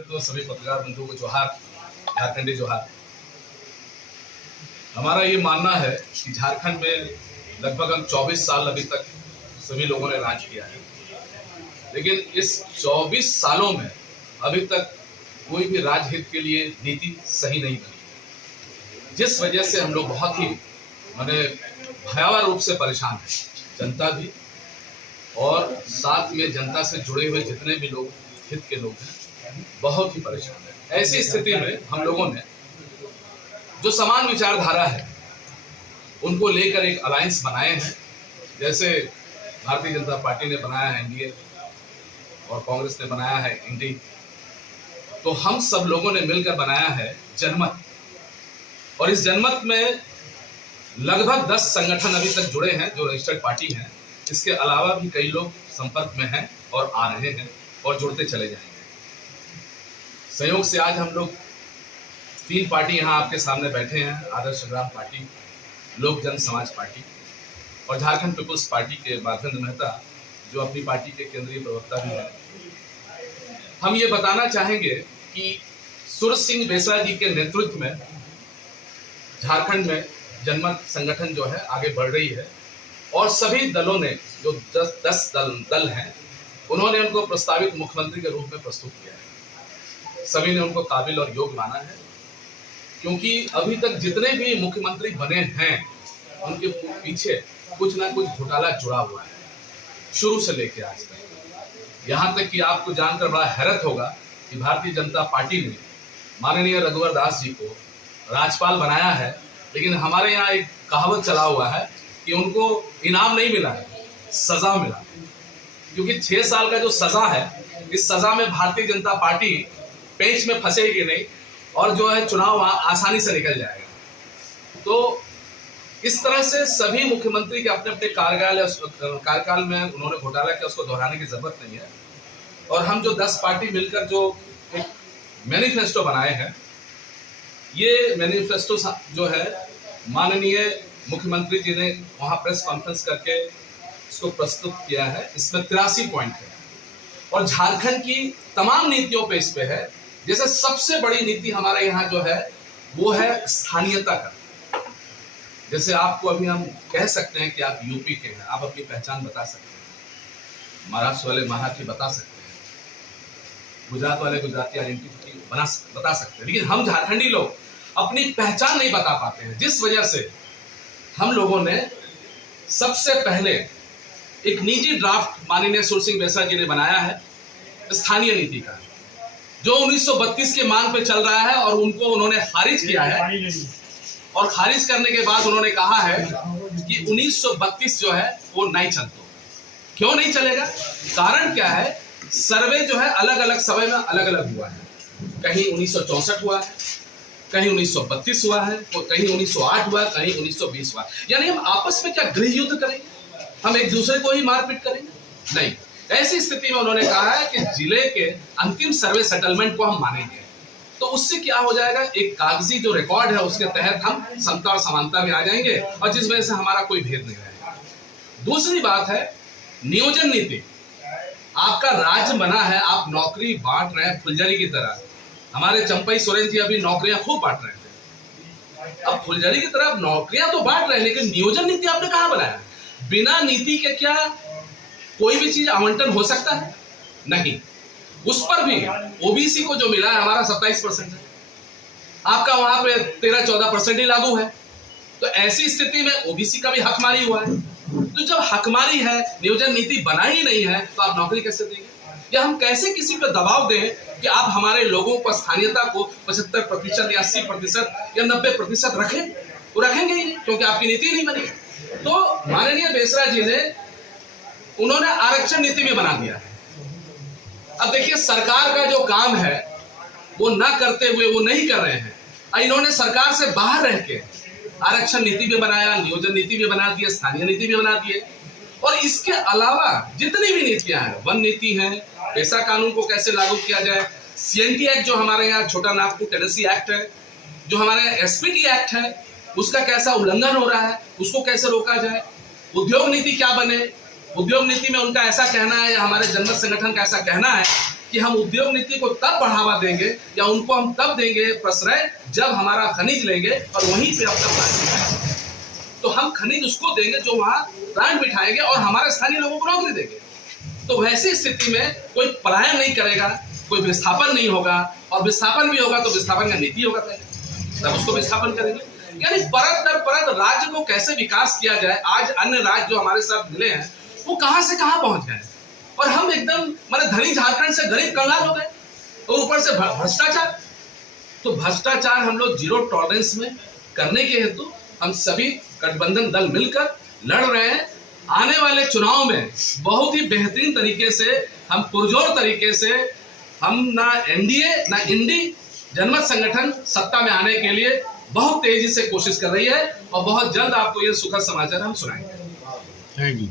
तो सभी पत्रकार बंधुओं को जोहार, झारखंडी जोहार। हमारा ये मानना है कि झारखंड में लगभग हम 24 साल अभी तक सभी लोगों ने राज किया है, लेकिन इस 24 सालों में अभी तक कोई भी राजहित के लिए नीति सही नहीं बनी, जिस वजह से हम लोग बहुत ही भयावह रूप से परेशान हैं, जनता भी और साथ में जनता से जुड़े हुए जितने भी लोग हित के लोग हैं बहुत ही परेशान है। ऐसी स्थिति में हम लोगों ने जो समान विचारधारा है उनको लेकर एक अलायंस बनाए हैं, जैसे भारतीय जनता पार्टी ने बनाया है एनडीए और कांग्रेस ने बनाया है इंडी। तो हम सब लोगों ने मिलकर बनाया है जनमत, और इस जनमत में लगभग 10 संगठन अभी तक जुड़े हैं जो रजिस्टर्ड पार्टी हैं। इसके अलावा भी कई लोग संपर्क में हैं और आ रहे हैं और जुड़ते चले जाएंगे। संयोग से आज हम लोग 3 पार्टी यहाँ आपके सामने बैठे हैं, आदर्श संग्राम पार्टी, लोक जन समाज पार्टी और झारखंड पीपुल्स पार्टी के बालचंद्र मेहता जो अपनी पार्टी के केंद्रीय प्रवक्ता भी हैं। हम ये बताना चाहेंगे कि सूरज सिंह बेसरा जी के नेतृत्व में झारखंड में जनमत संगठन जो है आगे बढ़ रही है, और सभी दलों ने जो 10 दल हैं उन्होंने उनको प्रस्तावित मुख्यमंत्री के रूप में प्रस्तुत किया है। सभी ने उनको काबिल और योग्य माना है, क्योंकि अभी तक जितने भी मुख्यमंत्री बने हैं उनके पीछे कुछ ना कुछ घोटाला जुड़ा हुआ है, शुरू से लेकर आज तक। यहाँ तक कि आपको जानकर बड़ा हैरत होगा कि भारतीय जनता पार्टी ने माननीय रघुवर दास जी को राज्यपाल बनाया है, लेकिन हमारे यहाँ एक कहावत चला हुआ है कि उनको इनाम नहीं मिला है, सजा मिला। क्योंकि 6 साल का जो सजा है, इस सजा में भारतीय जनता पार्टी पेंच में फंसेगी नहीं और जो है चुनाव आसानी से निकल जाएगा। तो इस तरह से सभी मुख्यमंत्री के अपने अपने कार्यकाल में उन्होंने घोटाला किया, उसको दोहराने की जरूरत नहीं है। और हम जो 10 पार्टी मिलकर जो एक मैनिफेस्टो बनाए हैं, ये मैनिफेस्टो जो है माननीय मुख्यमंत्री जी ने वहाँ प्रेस कॉन्फ्रेंस करके इसको प्रस्तुत किया है। इसमें 83 पॉइंट है और झारखंड की तमाम नीतियों पे इस पे है। जैसे सबसे बड़ी नीति हमारे यहाँ जो है वो है स्थानीयता का। जैसे आपको अभी हम कह सकते हैं कि आप यूपी के हैं, आप अपनी पहचान बता सकते हैं, महाराष्ट्र वाले महाराष्ट्र बता सकते हैं, गुजरात वाले गुजराती आइडेंटिटी बता सकते हैं, लेकिन हम झारखंडी लोग अपनी पहचान नहीं बता पाते हैं। जिस वजह से हम लोगों ने सबसे पहले एक निजी ड्राफ्ट माननीय सूरज सिंह बेसरा जी ने बनाया है स्थानीय नीति का, जो 1932 के मांग पे चल रहा है, और उनको उन्होंने खारिज किया है। और खारिज करने के बाद उन्होंने कहा है कि 1932 जो है वो नहीं चलता। क्यों नहीं चलेगा? कारण क्या है? सर्वे जो है अलग अलग समय में अलग अलग हुआ है। कहीं 1964 हुआ है, कहीं 1932 हुआ है, कहीं 1908 हुआ, कहीं 1920 हुआ। यानी हम आपस में क्या गृह युद्ध करेंगे? हम एक दूसरे को ही मारपीट करेंगे? नहीं। ऐसी स्थिति में उन्होंने कहा है कि जिले के अंतिम सर्वे सेटलमेंट को हम मानेंगे। तो उससे क्या हो जाएगा? एक कागजी जो रिकॉर्ड है उसके तहत हम समता और समानता में आ जाएंगे, और जिस वजह से हमारा कोई भेद नहीं रहेगा। दूसरी बात है नियोजन नीति। आपका राज्य बना है, आप नौकरी बांट रहे हैं फुलझड़ी की तरह। हमारे चंपई सोरेन जी अभी नौकरियां खूब बांट रहे थे। अब फुलझड़ी की तरह नौकरियां तो बांट रहे हैं, लेकिन नियोजन नीति आपने कहां बनाया? बिना नीति के क्या कोई भी चीज आवंटन हो सकता है? नहीं। उस पर भी ओबीसी को जो मिला है हमारा 27% है, आपका वहां पे 13-14% ही लागू है। तो ऐसी स्थिति में ओबीसी का भी हकमारी हुआ है। तो जब हकमारी है, नियोजन नीति बना ही नहीं है, तो आप नौकरी कैसे देंगे? या हम कैसे किसी पे दबाव दें कि आप हमारे लोगों को स्थानीयता को 75% या 80% या 90% रखें? वो रखेंगे ही नहीं, क्योंकि आपकी नीति नहीं बनी। तो माननीय बेसरा जी ने उन्होंने आरक्षण नीति भी बना दिया है। अब देखिए, सरकार का जो काम है वो ना करते हुए वो नहीं कर रहे हैं, इन्होंने सरकार से बाहर रह के आरक्षण नीति भी बनाया, नियोजन नीति भी बना दिए, स्थानीय नीति भी बना दिए। और इसके अलावा जितनी भी नीतियां हैं, वन नीति है, पैसा कानून को कैसे लागू किया जाए, सीएनटी एक्ट जो हमारे यहाँ छोटा नागपुर टेनेसी एक्ट है, जो हमारे एसपीटी एक्ट है, उसका कैसा उल्लंघन हो रहा है, उसको कैसे रोका जाए, उद्योग नीति क्या बने, उद्योग नीति में उनका ऐसा कहना है या हमारे जनमत संगठन का ऐसा कहना है कि हम उद्योग नीति को तब बढ़ावा देंगे या उनको हम तब देंगे प्रश्रय जब हमारा खनिज लेंगे और वहीं पे अपना प्लांट बिठाएंगे। तो हम खनिज उसको देंगे जो वहाँ प्लांट बिठाएंगे और हमारे स्थानीय लोगों को नौकरी देंगे। तो वैसी स्थिति में कोई पलायन नहीं करेगा, कोई विस्थापन नहीं होगा, और विस्थापन भी होगा तो विस्थापन का नीति होगा पहले, तब उसको विस्थापन करेंगे। यानी परत दर परत राज्य को कैसे विकास किया जाए। आज अन्य राज्य जो हमारे साथ मिले हैं वो कहां से कहां पहुंच गए और हम एकदम माने धनी झारखंड से गरीब कंगाल हो गए, और ऊपर से भ्रष्टाचार। तो भ्रष्टाचार हम लोग जीरो टॉलरेंस में करने के हेतु हम सभी गठबंधन दल मिलकर लड़ रहे हैं। आने वाले चुनाव में बहुत ही बेहतरीन तरीके से, हम पुरजोर तरीके से, हम ना एनडीए ना इंडी जनमत संगठन सत्ता में आने के लिए बहुत तेजी से कोशिश कर रही है, और बहुत जल्द आपको ये सुखद समाचार हम सुनाएंगे। Thank you.